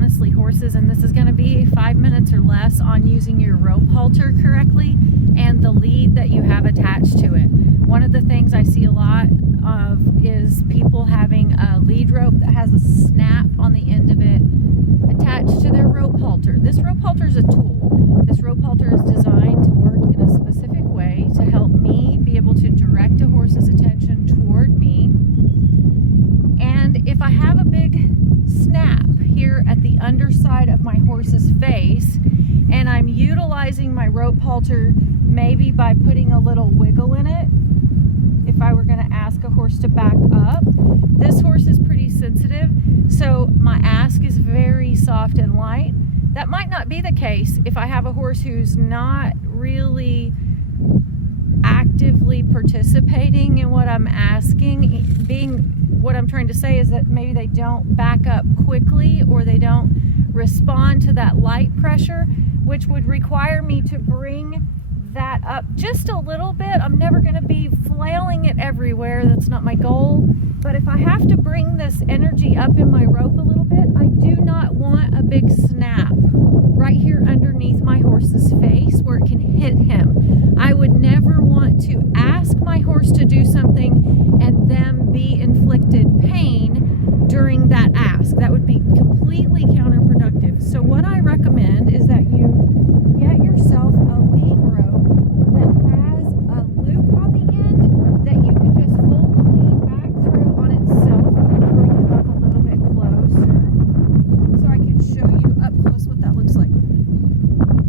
Honestly Horses, and this is going to be 5 minutes or less on using your rope halter correctly and the lead that you have attached to it. One of the things I see a lot of is people having a lead rope that has a snap on the end of it attached to their rope halter. This rope halter is a tool. This rope halter is designed to work in a specific way to help me be able to direct a horse's attention toward me. And if I have a big snap here at the underside of my horse's face, and I'm utilizing my rope halter maybe by putting a little wiggle in it, if I were going to ask a horse to back up, this horse is pretty sensitive, so my ask is very soft and light. That might not be the case if I have a horse who's not really actively participating in what I'm asking. What I'm trying to say is that maybe they don't back up quickly, or they don't respond to that light pressure, which would require me to bring that up just a little bit. I'm never going to be flailing it everywhere. That's not my goal. But if I have to bring this energy up in my rope a little bit, I do not want a big snap right here underneath my horse's face where it can hit him. I would never want to ask my horse to do something and them be inflicted pain during that ask. That would be completely counterproductive. So what I recommend is that you get yourself a lead rope that has a loop on the end that you can just fold the lead back through on itself. Bring it up a little bit closer so I can show you up close what that looks like.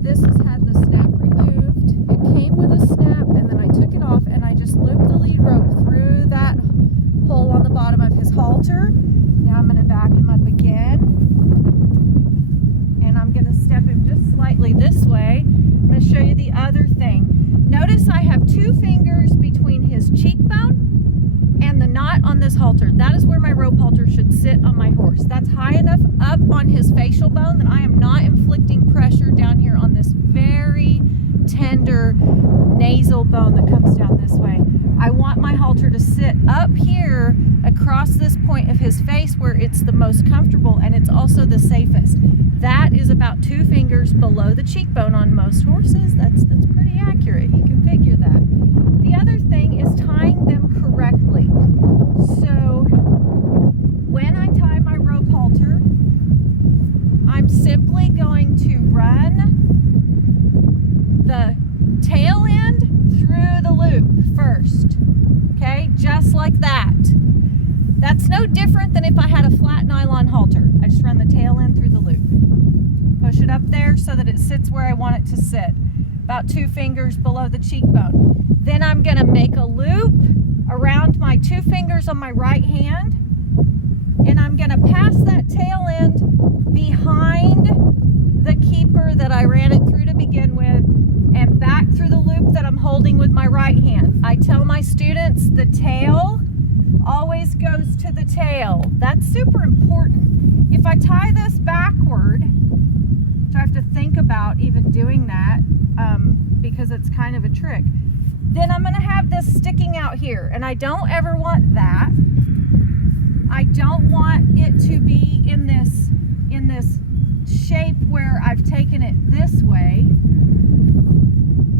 This has had the snap removed. It came with a snap, and then I took it off and I just looped the lead rope through that hole on the bottom of his halter. Now I'm going to back him up again, and I'm going to step him just slightly this way. I'm going to show you the other thing. Notice I have 2 fingers between his cheekbone and the knot on this halter. That is where my rope halter should sit on my horse. That's high enough up on his facial bone that I am not inflicting pressure down here on this very tender nasal bone that comes down this way. I want my halter to sit up here across this point of his face where it's the most comfortable and it's also the safest. That is about 2 fingers below the cheekbone on most horses. That's pretty accurate. You can figure that. The other thing is tying them correctly. So when I tie my rope halter, I'm simply going to run the tail end through the loop first. Okay, just like that. That's no different than if I had a flat nylon halter. I just run the tail end through the loop. Push it up there so that it sits where I want it to sit, about 2 fingers below the cheekbone. Then I'm going to make a loop around my 2 fingers on my right hand, and I'm going to pass that tail end behind the keeper that I ran it through to begin with, and back through the loop that I'm holding with my right hand. I tell my students the tail always goes to the tail. That's super important. If I tie this backward, which I have to think about even doing that because it's kind of a trick, then I'm going to have this sticking out here, and I don't ever want that. I don't want it to be in this shape where I've taken it this way.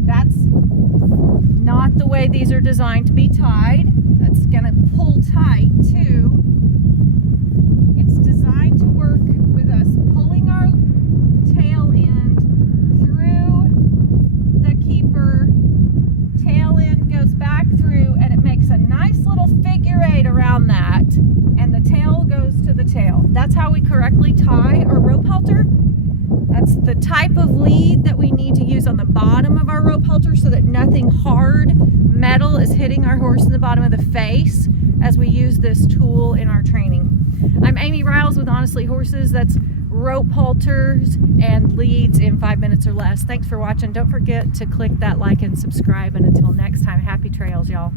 That's not the way these are designed to be tied. That's going to pull tight too. It's designed to work with us pulling our tail end through the keeper. Tail end goes back through, and it makes a nice little figure 8 around that, and the tail goes to the tail. That's how we correctly tie our rope halter. That's the type of lead that we need to use on the bottom of our rope halter so that nothing hard metal is hitting our horse in the bottom of the face as we use this tool in our training. I'm Amy Riles with Honestly Horses. That's rope halters and leads in 5 minutes or less. Thanks for watching. Don't forget to click that like and subscribe. And until next time, happy trails, y'all.